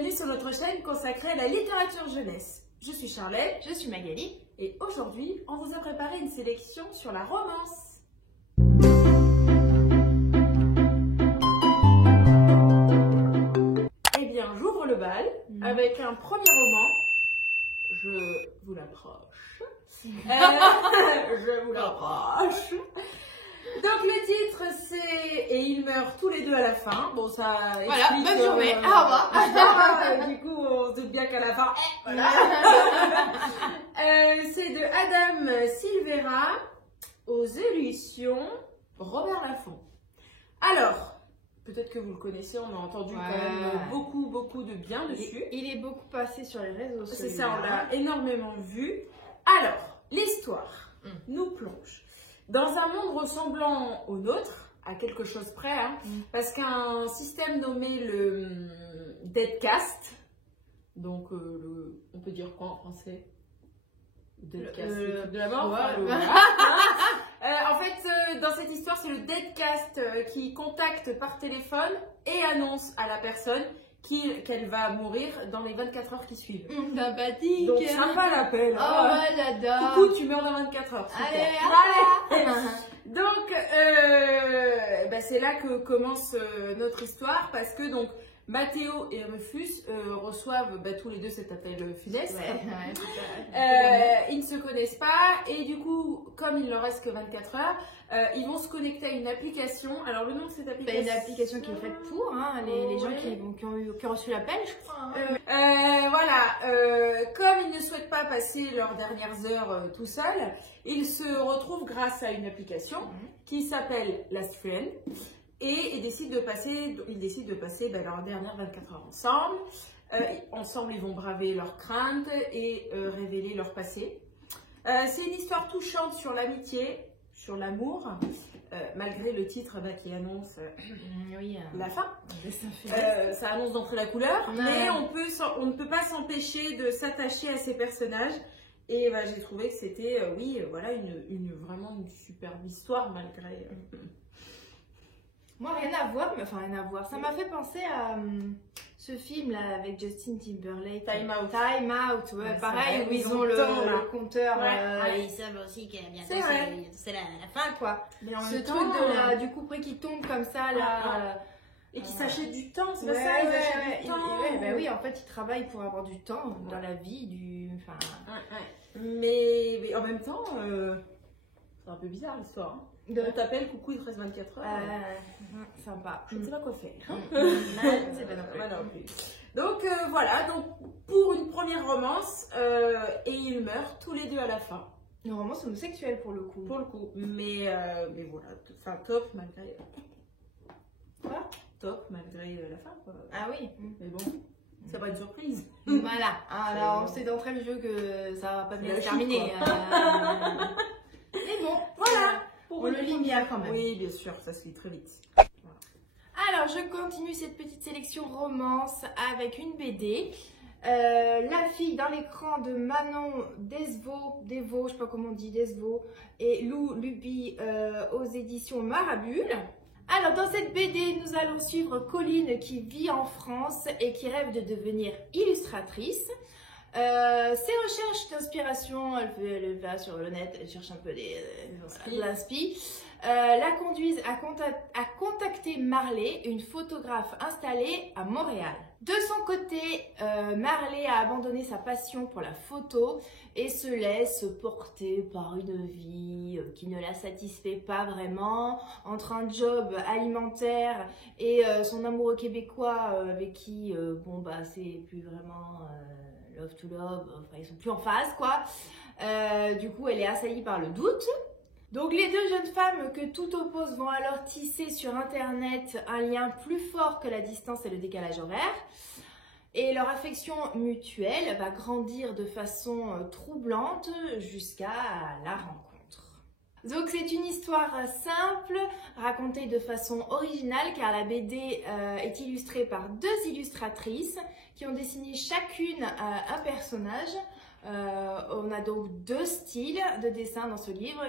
bienvenue sur notre chaîne consacrée à la littérature jeunesse. Je suis Charlotte. Je suis Magali. Et aujourd'hui, on vous a préparé une sélection sur la romance. Eh bien, j'ouvre le bal avec un premier roman. Je vous l'approche. Je vous l'approche. Donc le titre c'est Et ils meurent tous les deux à la fin. Bon ça voilà, explique, bonne journée, au revoir. Du coup on se doute bien qu'à la fin, voilà. C'est de Adam Silvera aux éditions Robert Laffont. Alors, peut-être que vous le connaissez, on a entendu quand même beaucoup de bien dessus. Il est beaucoup passé sur les réseaux sociaux. C'est ça, on l'a énormément vu. Alors, l'histoire nous plonge dans un monde ressemblant au nôtre, à quelque chose près, hein, parce qu'un système nommé le Deadcast, donc on peut dire quoi en français? Deadcast, le truc de la mort. En fait, dans cette histoire, c'est le Deadcast qui contacte par téléphone et annonce à la personne qu'elle va mourir dans les 24 heures qui suivent. Sympathique. Donc sympa l'appel. Oh, j'adore. Coucou, tu meurs dans 24 heures. Super. Allez. Donc, c'est là que commence notre histoire parce que donc Mathéo et Rufus reçoivent tous les deux cet appel funeste. Ils ne se connaissent pas et du coup, comme il leur reste que 24 heures, ils vont se connecter à une application. Alors le nom de cette application, une application qui est faite pour les gens qui ont reçu l'appel, je crois. Comme ils ne souhaitent pas passer leurs dernières heures tout seuls, ils se retrouvent grâce à une application qui s'appelle Last Friend. Et ils décident de passer leurs dernières 24 heures ensemble. Ensemble, ils vont braver leurs craintes et révéler leur passé. C'est une histoire touchante sur l'amitié, sur l'amour, malgré le titre qui annonce la fin. Ça annonce d'entrée la couleur, mais on ne peut pas s'empêcher de s'attacher à ces personnages. Et j'ai trouvé que c'était, vraiment une superbe histoire malgré... Moi, rien à voir, mais enfin rien à voir. Ça m'a fait penser à ce film là avec Justin Timberlake. Time Out. Time Out, ouais, pareil, où ils ont le compteur. Ils savent aussi que bientôt c'est la fin, quoi. Mais en ce même truc temps, du couperet qui tombe comme ça là. Et qui s'achètent du temps, c'est pas ça, ils achètent du temps. Oui, en fait, ils travaillent pour avoir du temps dans la vie, Mais en même temps, c'est un peu bizarre l'histoire. Hein. On t'appelle, coucou, il te reste 24 heures. Sympa. Je ne sais pas quoi faire. C'est pas non plus. Donc voilà, pour une première romance, et ils meurent tous les deux à la fin. Une romance homosexuelle pour le coup. Mais voilà, enfin top malgré. Quoi? Top malgré la fin, quoi. Ah oui. Mais bon, c'est pas une surprise. Voilà. Alors on sait d'entrée le jeu que ça va pas bien se terminer. Mais bon, voilà. On le lit bien quand même. Oui, bien sûr, ça se lit très vite. Alors, je continue cette petite sélection romance avec une BD. La fille dans l'écran de Manon Desvaux, je sais pas comment on dit, Desvaux, et Lou Luby aux éditions Marabule. Alors, dans cette BD, nous allons suivre Colline qui vit en France et qui rêve de devenir illustratrice. Ses recherches d'inspiration, elle va sur le net, elle cherche un peu de l'inspi, la conduisent à contacter Marley, une photographe installée à Montréal. De son côté, Marley a abandonné sa passion pour la photo et se laisse porter par une vie qui ne la satisfait pas vraiment, entre un job alimentaire et son amoureux québécois avec qui, c'est plus vraiment... love to love, enfin ils sont plus en phase quoi. Du coup elle est assaillie par le doute. Donc les deux jeunes femmes que tout oppose vont alors tisser sur internet un lien plus fort que la distance et le décalage horaire. Et leur affection mutuelle va grandir de façon troublante jusqu'à la rencontre. Donc c'est une histoire simple, racontée de façon originale car la BD est illustrée par deux illustratrices qui ont dessiné chacune un personnage. On a donc deux styles de dessin dans ce livre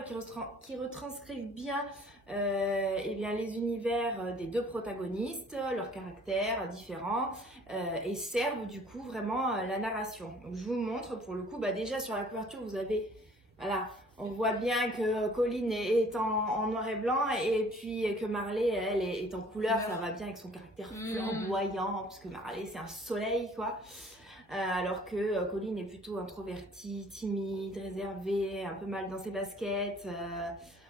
qui retranscrivent bien eh bien, les univers des deux protagonistes, leurs caractères différents et servent du coup vraiment la narration. Donc, je vous montre pour le coup, déjà sur la couverture, vous avez, voilà, on voit bien que Colleen est en noir et blanc et puis que Marley, elle, est en couleur. Ça va bien avec son caractère flamboyant, parce que Marley, c'est un soleil, quoi. Alors que Colleen est plutôt introvertie, timide, réservée, un peu mal dans ses baskets.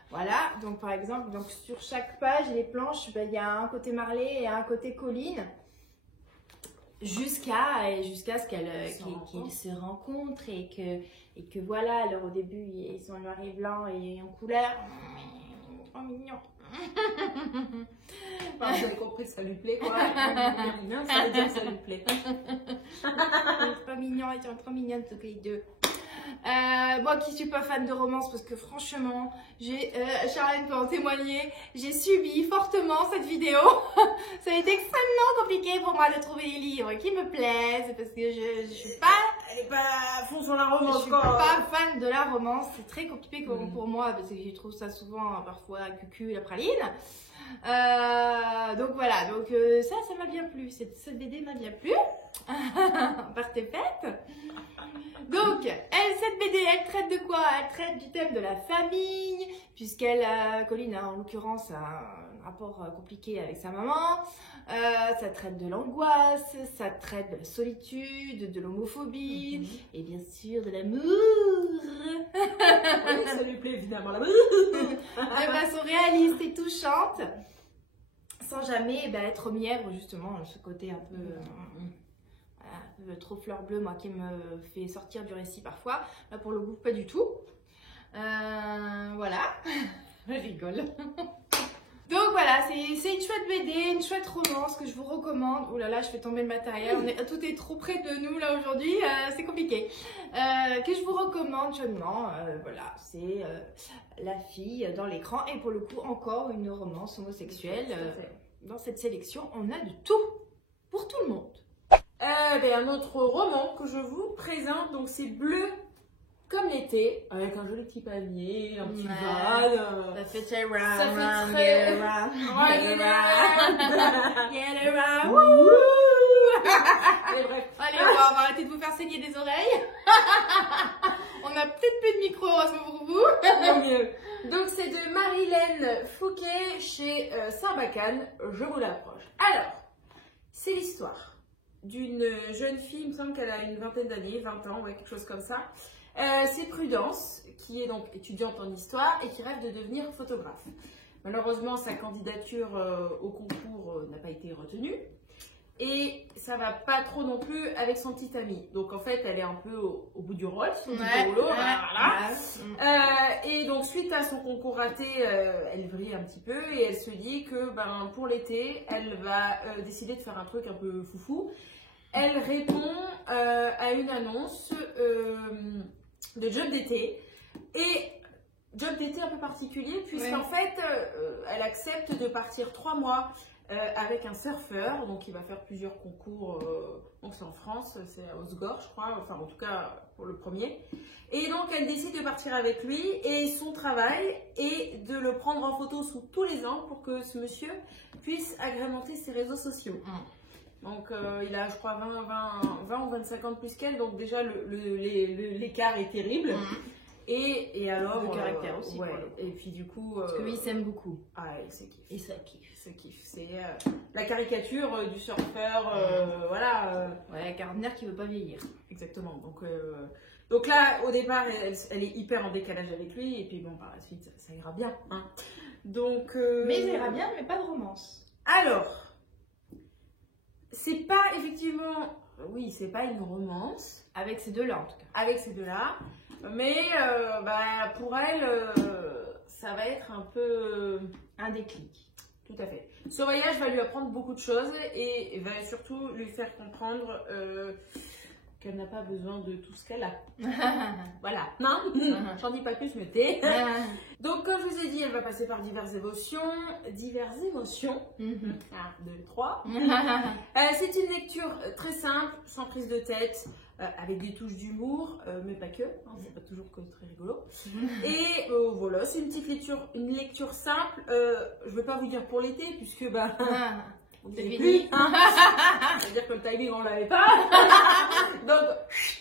Voilà, donc par exemple, sur chaque page, les planches, il y a un côté Marley et un côté Colleen. Jusqu'à ce qu'ils se rencontrent et que voilà, alors au début ils sont en noir et blanc et en couleur. Trop mignon. Enfin, vous avez compris que ça lui plaît, quoi. Non, ça veut dire que ça lui plaît. Trop mignon, ils sont trop mignonnes tous les deux. Moi qui suis pas fan de romance, parce que franchement, Charlène peut en témoigner, j'ai subi fortement cette vidéo. Ça a été extrêmement compliqué pour moi de trouver les livres qui me plaisent, parce que je suis pas... Elle est pas à fond sur la romance, je suis pas fan de la romance, c'est très compliqué pour moi, parce que je trouve ça souvent, parfois, cucu la praline. Donc voilà, ça m'a bien plu, cette BD m'a bien plu. Par tes fêtes. Donc, cette BD, elle traite de quoi? Elle traite du thème de la famille, Colleen a en l'occurrence un rapport compliqué avec sa maman. Ça traite de l'angoisse, ça traite de la solitude, de l'homophobie et bien sûr de l'amour. Oui, ça lui plaît évidemment l'amour. De façon réaliste et touchante, sans jamais être mièvre, justement, ce côté un peu... trop fleur bleue, moi, qui me fait sortir du récit parfois. Là, pour le coup, pas du tout. Voilà. Je rigole. Donc voilà, c'est une chouette BD, une chouette romance que je vous recommande. Oh là là, je fais tomber le matériel. Tout est trop près de nous là aujourd'hui, c'est compliqué. Que je vous recommande chaudement. Voilà, c'est la fille dans l'écran. Et pour le coup, encore une romance homosexuelle. Dans cette sélection, on a de tout. Pour tout le monde. Un autre roman que je vous présente, donc c'est Bleu comme l'été, avec un joli petit palmier, un petit van. Ça fait très round, ça fait round, très... get around, get around. Et bref. Allez, on va arrêter de vous faire saigner des oreilles. On a peut-être plus de micro, heureusement pour vous. Tant mieux. Donc c'est de Marilène Fouquet chez Sarbacane, je vous l'approche. Alors, c'est l'histoire d'une jeune fille, il me semble qu'elle a une vingtaine d'années, 20 ans, ouais, quelque chose comme ça. C'est Prudence, qui est donc étudiante en histoire et qui rêve de devenir photographe. Malheureusement, sa candidature au concours n'a pas été retenue. Et ça va pas trop non plus avec son petit ami. Donc en fait, elle est un peu au bout du rôle, son petit boulot. Voilà. Et donc suite à son concours raté, elle vrille un petit peu et elle se dit que pour l'été, elle va décider de faire un truc un peu foufou. Elle répond à une annonce de job d'été. Et job d'été un peu particulier puisqu'en fait, elle accepte de partir 3 mois avec un surfeur, donc il va faire plusieurs concours, donc c'est en France, c'est à Osgore je crois, enfin en tout cas pour le premier. Et donc elle décide de partir avec lui et son travail est de le prendre en photo sous tous les angles pour que ce monsieur puisse agrémenter ses réseaux sociaux. Donc il a je crois 20 ou 25 ans de plus qu'elle, donc déjà l'écart est terrible. Et alors... Le caractère aussi. Ouais. Et puis du coup... Parce que lui, il s'aime beaucoup. Ah, il se kiffe. Et ça kiffe. C'est la caricature du surfeur, voilà. Ouais, quarantenaire qui veut pas vieillir. Exactement. Donc là, au départ, elle est hyper en décalage avec lui. Et puis bon, par la suite, ça ira bien. Hein. Donc... Mais ça ira bien, mais pas de romance. Alors, c'est pas effectivement... Oui, c'est pas une romance. Avec ces deux-là, en tout cas. Avec ces deux-là. Mais pour elle, ça va être un peu un déclic. Tout à fait. Ce voyage va lui apprendre beaucoup de choses et va surtout lui faire comprendre qu'elle n'a pas besoin de tout ce qu'elle a. Voilà, non, j'en dis pas plus, mais t'es. Donc, comme je vous ai dit, elle va passer par diverses émotions. 1, 2, 3. C'est une lecture très simple, sans prise de tête, avec des touches d'humour, mais pas que, hein, c'est pas toujours que très rigolo. Et voilà, c'est une lecture simple. Je vais pas vous dire pour l'été, puisque bah, c'est fini. C'est-à-dire que le timing on l'avait pas. Donc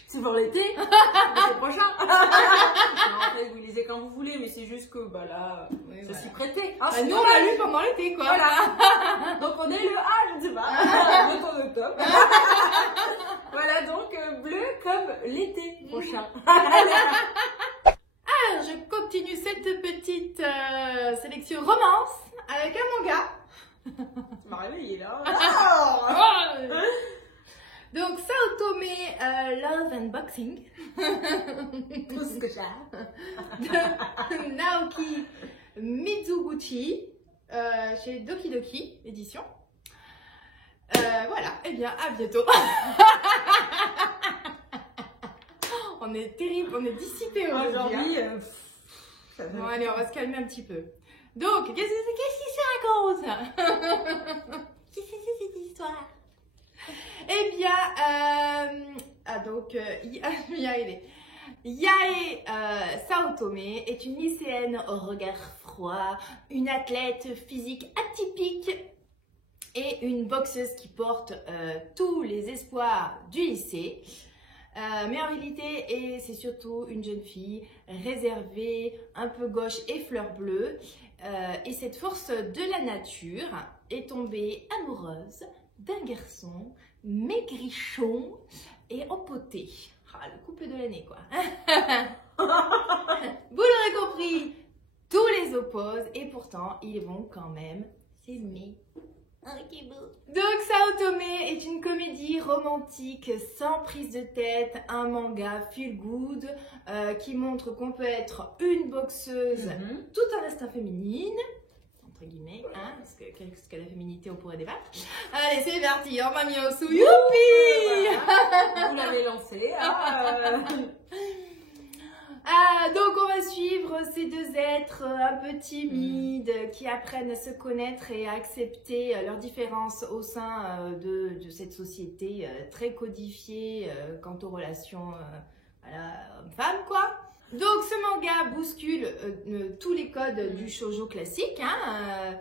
c'est pour l'été, l'été prochain. Non, après vous lisez quand vous voulez, mais c'est juste que bah là, oui, ça s'y prêtait. Hein, nous on l'a lu pendant l'été quoi. Voilà. Donc on est le je ne sais pas, le temps d'octobre. Voilà donc bleu comme l'été prochain. Alors je continue cette petite sélection romance avec un manga. Tu m'as réveillée là. Donc Sao Tomé Love and Boxing Tout ce que j'ai. de Naoki Mizuguchi chez Doki Doki édition. Voilà, et bien à bientôt. On est terrible, on est dissipés aujourd'hui. Bon allez, on va se calmer un petit peu. Donc, qu'est-ce qui se raconte? Qu'est-ce que c'est cette histoire? Eh bien, Yae Sao Tomé est une lycéenne au regard froid, une athlète physique atypique et une boxeuse qui porte tous les espoirs du lycée. Mais en réalité, c'est surtout une jeune fille réservée, un peu gauche et fleur bleue. Et cette force de la nature est tombée amoureuse d'un garçon maigrichon et empoté. Ah, le couple de l'année, quoi. Vous l'aurez compris, tous les opposent et pourtant, ils vont quand même s'aimer. Ok, beau. Donc Sao Tomé est une comédie romantique sans prise de tête, un manga feel good qui montre qu'on peut être une boxeuse tout en restant féminine, entre guillemets, hein, parce que qu'est-ce que la féminité on pourrait débattre. Allez c'est parti, on m'a mis au sou, youpi. Vous l'avez lancé. Donc on va suivre ces deux êtres un peu timides qui apprennent à se connaître et à accepter leurs différences au sein de cette société très codifiée quant aux relations homme-femme quoi. Donc ce manga bouscule tous les codes du shoujo classique hein,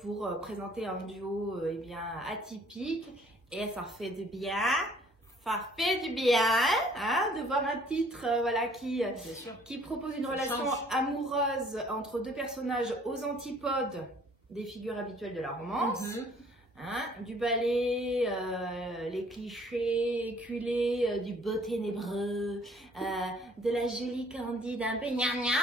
pour présenter un duo eh bien, atypique et ça fait du bien. Ça fait du bien hein, de voir un titre voilà, qui propose une relation amoureuse entre deux personnages aux antipodes des figures habituelles de la romance. Hein, du ballet, les clichés éculés, du beau ténébreux, de la jolie candide un peu gna-gna.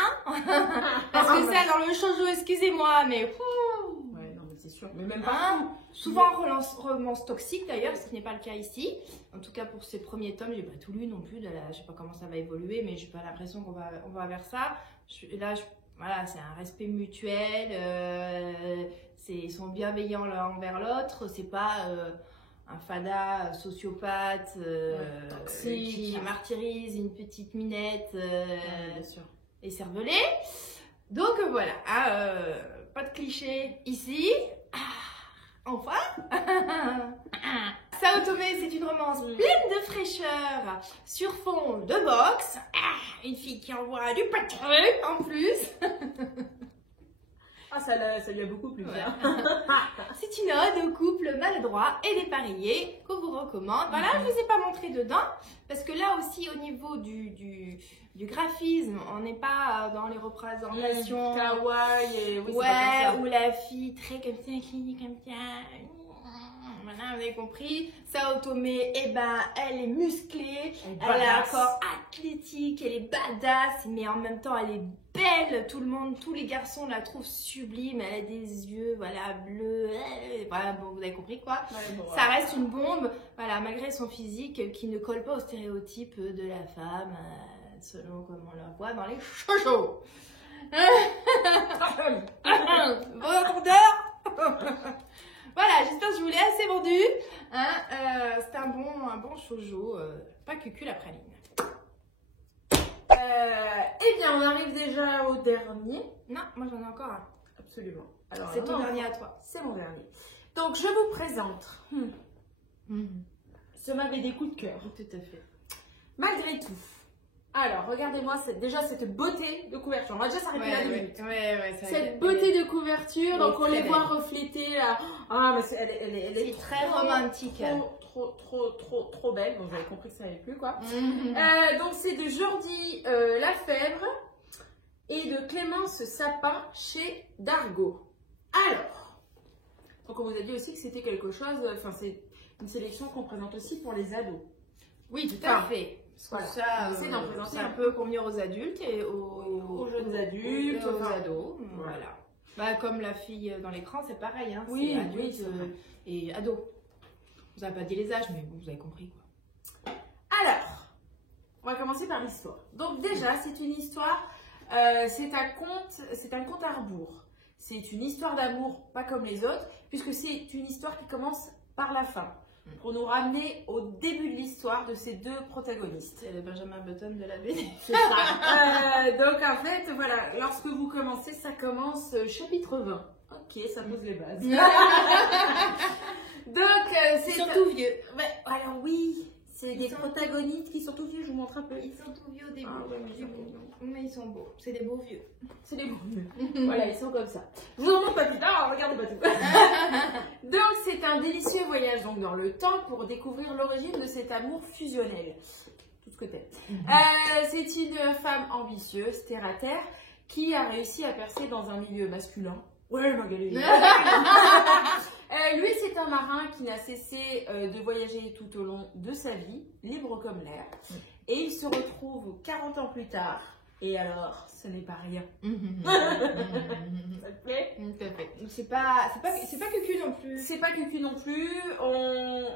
Parce que ça dans le shoujo, excusez-moi, mais... Ouais, non, mais c'est sûr. Mais même pas souvent romance toxique d'ailleurs, ce qui n'est pas le cas ici. En tout cas pour ces premiers tomes, j'ai pas tout lu non plus. Je sais pas comment ça va évoluer, mais j'ai pas l'impression qu'on va vers ça. Voilà, c'est un respect mutuel. Ils sont bienveillants l'un envers l'autre. C'est pas un fada sociopathe qui martyrise une petite minette écervelée. Donc voilà, pas de cliché ici. Enfin Sao Tomé, c'est une romance pleine de fraîcheur sur fond de boxe. Une fille qui envoie du patron en plus. Ça lui a beaucoup plu. Ouais. C'est une ode au couple maladroit et dépareillé qu'on vous recommande. Voilà, je ne vous ai pas montré dedans parce que là aussi au niveau du graphisme, on n'est pas dans les représentations kawaii ou la fille très comme ça, comme ça. Voilà, vous avez compris. Sao Tomé, eh ben, elle est musclée, elle a un corps athlétique, elle est badass, mais en même temps, elle est belle. Tous les garçons la trouvent sublime. Elle a des yeux, voilà, bleus. Voilà, bon, vous avez compris quoi. Ouais, bon, ça reste une bombe, voilà, malgré son physique qui ne colle pas aux stéréotypes de la femme, selon comme on la voit dans les shoujo. Bon entendeur. Voilà, j'espère que je vous l'ai assez vendu. Hein, c'est un bon shoujo, pas cucul la praline. Eh bien, on arrive déjà au dernier. Non, moi j'en ai encore un. Absolument. Alors, C'est ton dernier à toi. C'est mon dernier. Donc, je vous présente ce ma BD coup de cœur. Tout à fait. Malgré tout. Alors, regardez-moi déjà cette beauté de couverture. On va déjà s'arrêter là 2 minutes. Cette beauté de couverture, donc on les voit refléter là. Ah, mais elle est très romantique. Trop belle. Donc, vous avez compris que ça n'allait plus, quoi. Donc, c'est de Jordi Lafèvre et de Clémence Sapin chez Dargaud. Alors, donc on vous a dit aussi que c'était quelque chose, enfin, c'est une sélection qu'on présente aussi pour les ados. Oui, tout à fait. Voilà. Ça, c'est un peu convenir aux adultes et aux jeunes adultes, aux ados. Voilà. Bah, comme la fille dans l'écran, c'est pareil. Hein, oui, c'est adulte et ado. Vous n'avez pas dit les âges, mais vous avez compris, quoi. Alors, on va commencer par l'histoire. Donc déjà, c'est une histoire, c'est un conte à rebours. C'est une histoire d'amour, pas comme les autres, puisque c'est une histoire qui commence par la fin, pour nous ramener au début de l'histoire de ces deux protagonistes. C'est le Benjamin Button de la BD. C'est ça. Donc en fait, voilà, lorsque vous commencez, ça commence chapitre 20. Ok, ça pose les bases. Donc c'est surtout vieux. Ouais, alors oui, c'est des protagonistes qui sont tout vieux, je vous montre un peu. Ils sont tout vieux au début. Ah, ouais, mais ils sont mignons. Mais ils sont beaux. C'est des beaux vieux. C'est des beaux vieux. Voilà, ils sont comme ça. Je vous en montre pas plus tard, regardez pas tout. Donc c'est un délicieux voyage donc, dans le temps pour découvrir l'origine de cet amour fusionnel. Tout ce que t'aimes. C'est une femme ambitieuse, terre à terre, qui a réussi à percer dans un milieu masculin. Ouais, Magali. Lui, c'est un marin qui n'a cessé de voyager tout au long de sa vie, libre comme l'air. Et il se retrouve 40 ans plus tard. Et alors, ce n'est pas rien. Ça te plaît? Tout à fait. C'est pas cucu non plus. C'est pas cucu non plus.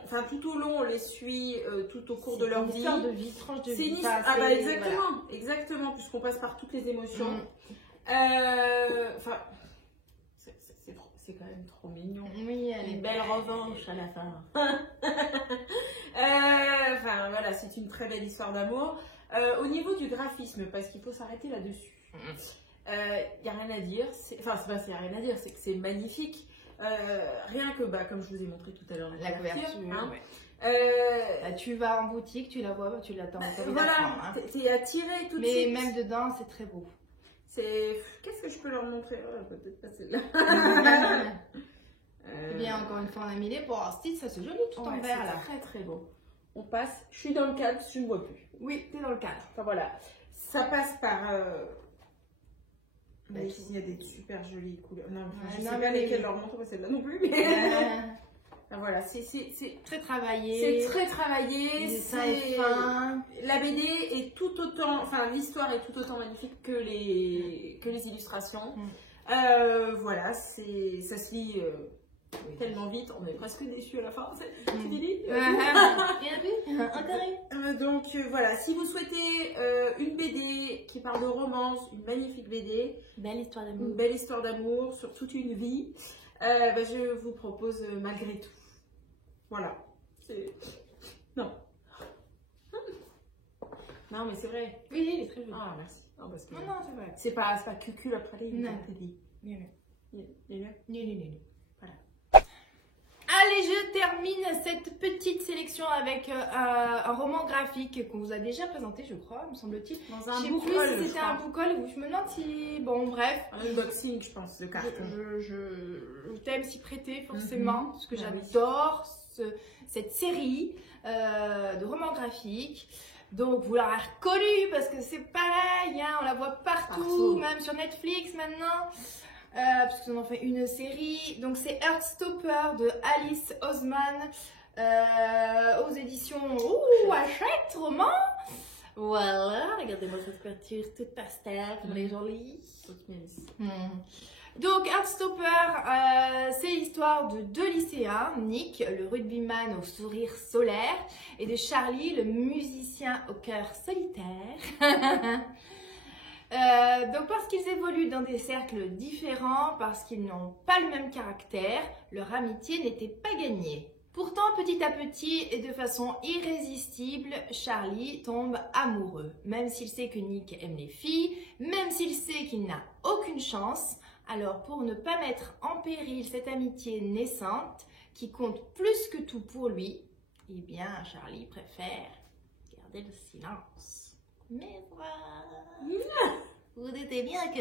Enfin, tout au long, on les suit tout au cours de leur vie. Histoire de vie, tranche de vie. Ah bah exactement, voilà. Exactement, puisqu'on passe par toutes les émotions. Enfin, c'est quand même trop mignon. Oui, elle est une belle revanche à la fin. Enfin voilà, c'est une très belle histoire d'amour. Au niveau du graphisme, parce qu'il faut s'arrêter là-dessus, il n'y a rien à dire. Enfin, c'est pas qu'il n'y a rien à dire, c'est que c'est magnifique. Rien que, bah, comme je vous ai montré tout à l'heure, la couverture. Hein. Bah, tu vas en boutique, tu la vois, tu l'attends. Voilà, hein. T'es attiré tout de suite. Mais même dedans, c'est très beau. Qu'est-ce que je peux leur montrer? Peut-être pas celle-là. Eh bien, encore une fois, on a mis les post-it, ça c'est joli tout en vert là. Très très beau. On passe, je suis dans le cadre, je ne vois plus. Oui, t'es dans le cadre. Enfin voilà, ça passe par. Mais ici, il y a des super jolies couleurs. Non, je ne sais pas lesquelles leur montrer, celle-là non plus. Mais... Enfin, voilà, c'est très travaillé. C'est très travaillé. C'est fin. La BD est tout autant, enfin l'histoire est tout autant magnifique que les illustrations. Voilà, ça se lit tellement vite, on est presque déçus à la fin. Tu dis donc voilà, si vous souhaitez une BD qui parle de romance, une magnifique BD, belle histoire d'amour, une belle histoire d'amour sur toute une vie, bah, je vous propose Malgré tout. Voilà. Non. Non, mais c'est vrai. Oui, il est très joli. Ah, merci. Non, parce que non, c'est vrai. C'est pas cucul après les non. Voilà. Allez, je termine cette petite sélection avec un roman graphique qu'on vous a déjà présenté, je crois, me semble-t-il. Dans un book haul. C'était un book haul où je me demande si. Bon, bref. Un unboxing, je pense, de carton. Je t'aime s'y prêter, forcément, parce que j'adore cette série de romans graphiques. Donc, vous l'aurez reconnu parce que c'est pareil, hein, on la voit partout, même sur Netflix maintenant. Parce qu'ils en ont fait une série. Donc c'est Heartstopper de Alice Oseman aux éditions Hachette Roman. Voilà, regardez-moi cette couverture toute pastel, comme elle est jolie. Donc Heartstopper, c'est l'histoire de deux lycéens, Nick, le rugbyman au sourire solaire, et de Charlie, le musicien au cœur solitaire. Donc parce qu'ils évoluent dans des cercles différents, parce qu'ils n'ont pas le même caractère, leur amitié n'était pas gagnée. Pourtant, petit à petit et de façon irrésistible, Charlie tombe amoureux. Même s'il sait que Nick aime les filles, même s'il sait qu'il n'a aucune chance. Alors, pour ne pas mettre en péril cette amitié naissante, qui compte plus que tout pour lui, eh bien, Charlie préfère garder le silence. Mais voilà, vous doutez bien que,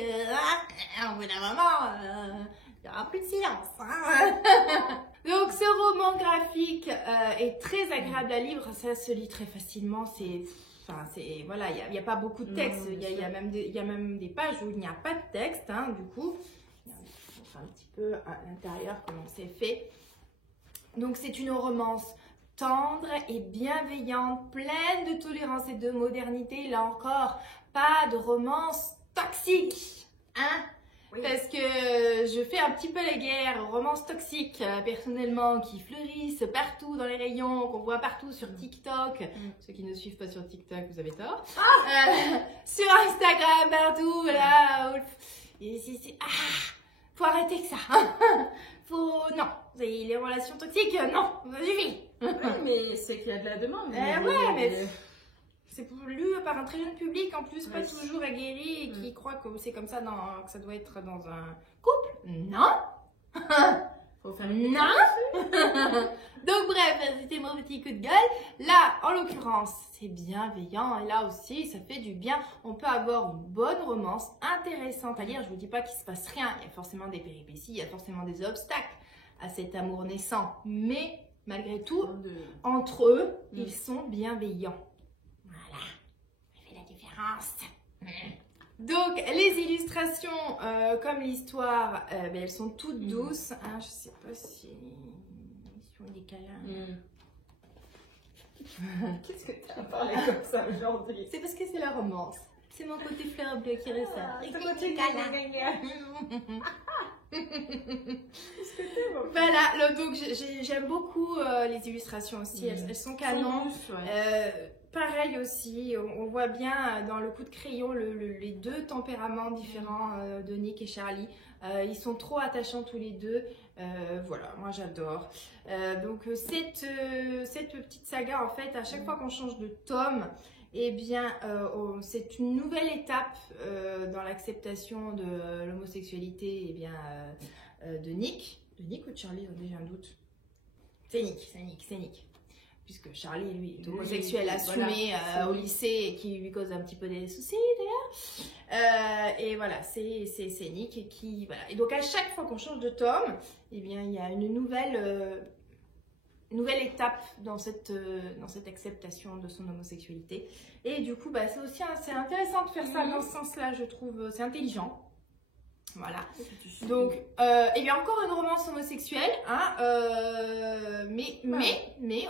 au bout d'un moment, il n'y aura plus de silence. Hein. Donc, ce roman graphique est très agréable à lire. Ça se lit très facilement. Voilà, il n'y a pas beaucoup de texte. Il y a même des pages où il n'y a pas de texte. Hein, du coup, on montre un petit peu à l'intérieur comment c'est fait. Donc, c'est une romance tendre et bienveillante, pleine de tolérance et de modernité. Là encore, pas de romance toxique. Hein? Oui. Parce que je fais un petit peu la guerre aux romances toxiques, personnellement, qui fleurissent partout dans les rayons, qu'on voit partout sur TikTok. Ceux qui ne suivent pas sur TikTok, vous avez tort. Sur Instagram, partout, là. Faut arrêter que ça. Non, les relations toxiques, non, ça suffit. Oui, mais c'est qu'il y a de la demande. Mais c'est lu par un très jeune public, en plus, pas toujours aguerri et qui croit que c'est comme ça, que ça doit être dans un couple. Non. Faut faire non. Donc bref, c'était mon petit coup de gueule. Là, en l'occurrence, c'est bienveillant. Et là aussi, ça fait du bien. On peut avoir une bonne romance, intéressante à lire. Je ne vous dis pas qu'il ne se passe rien. Il y a forcément des péripéties, il y a forcément des obstacles à cet amour naissant. Mais malgré tout, entre eux, ils sont bienveillants. Voilà, ça fait la différence. Donc, les illustrations, comme l'histoire, elles sont toutes douces. Hein, je sais pas si ils sont des câlins. Qu'est-ce que tu as parlé comme ça aujourd'hui? C'est parce que c'est la romance. C'est mon côté fleur bleue qui ressort. C'est mon côté câlin. Voilà, donc j'aime beaucoup les illustrations aussi. Elles sont canons. Pareil aussi, on voit bien dans le coup de crayon les deux tempéraments différents de Nick et Charlie. Ils sont trop attachants tous les deux. Voilà, moi j'adore. Donc cette petite saga, en fait, à chaque fois qu'on change de tome, eh bien, c'est une nouvelle étape dans l'acceptation de l'homosexualité de Nick. De Nick ou de Charlie, j'ai déjà un doute. C'est Nick. Puisque Charlie, lui, est homosexuel assumé au lycée et qui lui cause un petit peu des soucis d'ailleurs. Et voilà, c'est Nick qui... Voilà. Et donc à chaque fois qu'on change de tome, eh bien, il y a une nouvelle étape dans cette acceptation de son homosexualité. Et du coup, c'est aussi c'est intéressant de faire ça dans ce sens-là, je trouve. C'est intelligent. Voilà. Donc, il y a encore une romance homosexuelle, hein, mais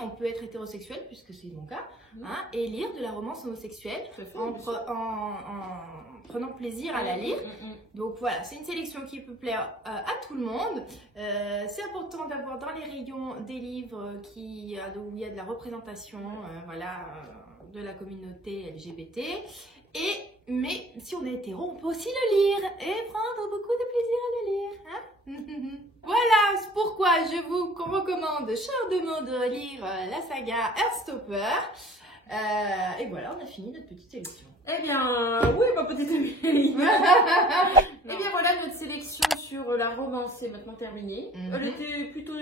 on peut être hétérosexuel, puisque c'est mon cas, hein, et lire de la romance homosexuelle en prenant plaisir à la lire. Donc voilà, c'est une sélection qui peut plaire à tout le monde. C'est important d'avoir dans les rayons des livres où il y a de la représentation de la communauté LGBT. Mais si on est hétéro, on peut aussi le lire et prendre beaucoup de plaisir à le lire. Hein. Voilà, c'est pourquoi je vous recommande chaudement de lire la saga Heartstopper. Et voilà, on a fini notre petite sélection. Eh bien, oui, ma petite amie. Eh bien voilà, notre sélection sur la romance est maintenant terminée. Elle était plutôt...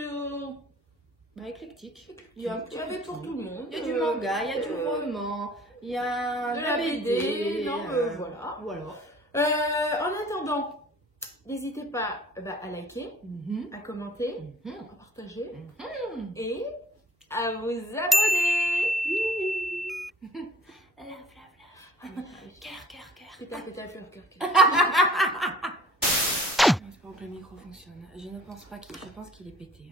éclectique. Il y a un petit peu pour tout le monde. Il y a du manga, il y a du roman, il y a de la BD. Voilà. En attendant, n'hésitez pas à liker, à commenter, à partager et à vous abonner. Cœur. Cœur. J'espère que le micro fonctionne. Je ne pense pas je pense qu'il est pété.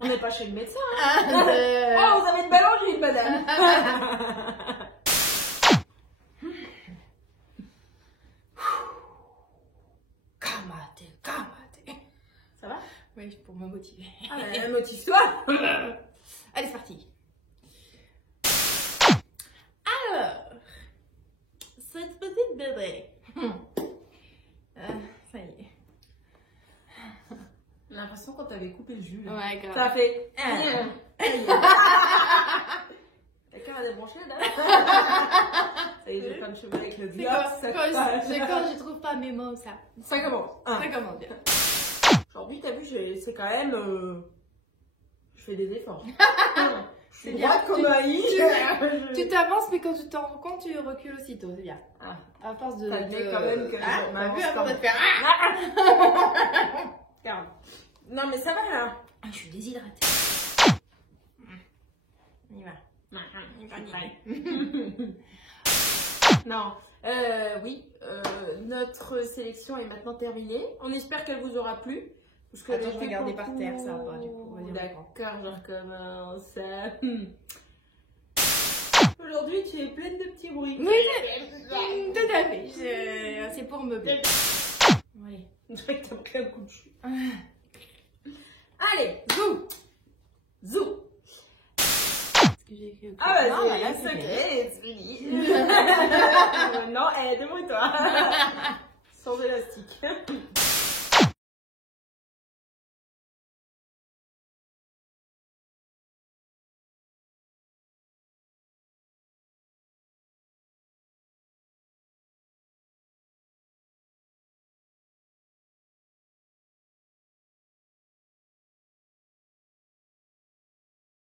On n'est pas chez le médecin. Oh, vous avez une ballonge, madame. Kamate. Ça va? Oui, pour me motiver. Motive-toi. Allez, c'est parti. Alors, cette petite bébé. Ça y est. J'ai l'impression qu'on t'avait coupé le jus. Là. Ouais, grave. Ça a fait. Quelqu'un a débranché là. Ça y est, j'ai plein de cheveux avec le gloss. Quand je trouve pas mes mots, ça. Ça commence. Ça commence bien. Aujourd'hui, t'as vu, c'est quand même. Je fais des efforts. C'est bien. Droite comme un i. Tu t'avances, mais quand tu t'en rends compte, tu recules aussitôt. C'est bien. Ah. À force de. T'as dit quand même que. Ah, m'avance vu avant quand de même. faire. Regarde. Non, mais ça va là. Ah, je suis déshydratée. On y va. Non, oui, notre sélection est maintenant terminée. On espère qu'elle vous aura plu. Parce que Attends, je vais regarder par terre, ça va, du coup. D'accord, je recommence. Aujourd'hui, tu es pleine de petits bruits. Oui, tout à fait. C'est pour me plaire. Allez. Je dirais que t'as pris un coup de chou. Allez, zou. Zou. Ah bah non, c'est là, un c'est secret, c'est fini. Non, débrouille-toi. Sans élastique.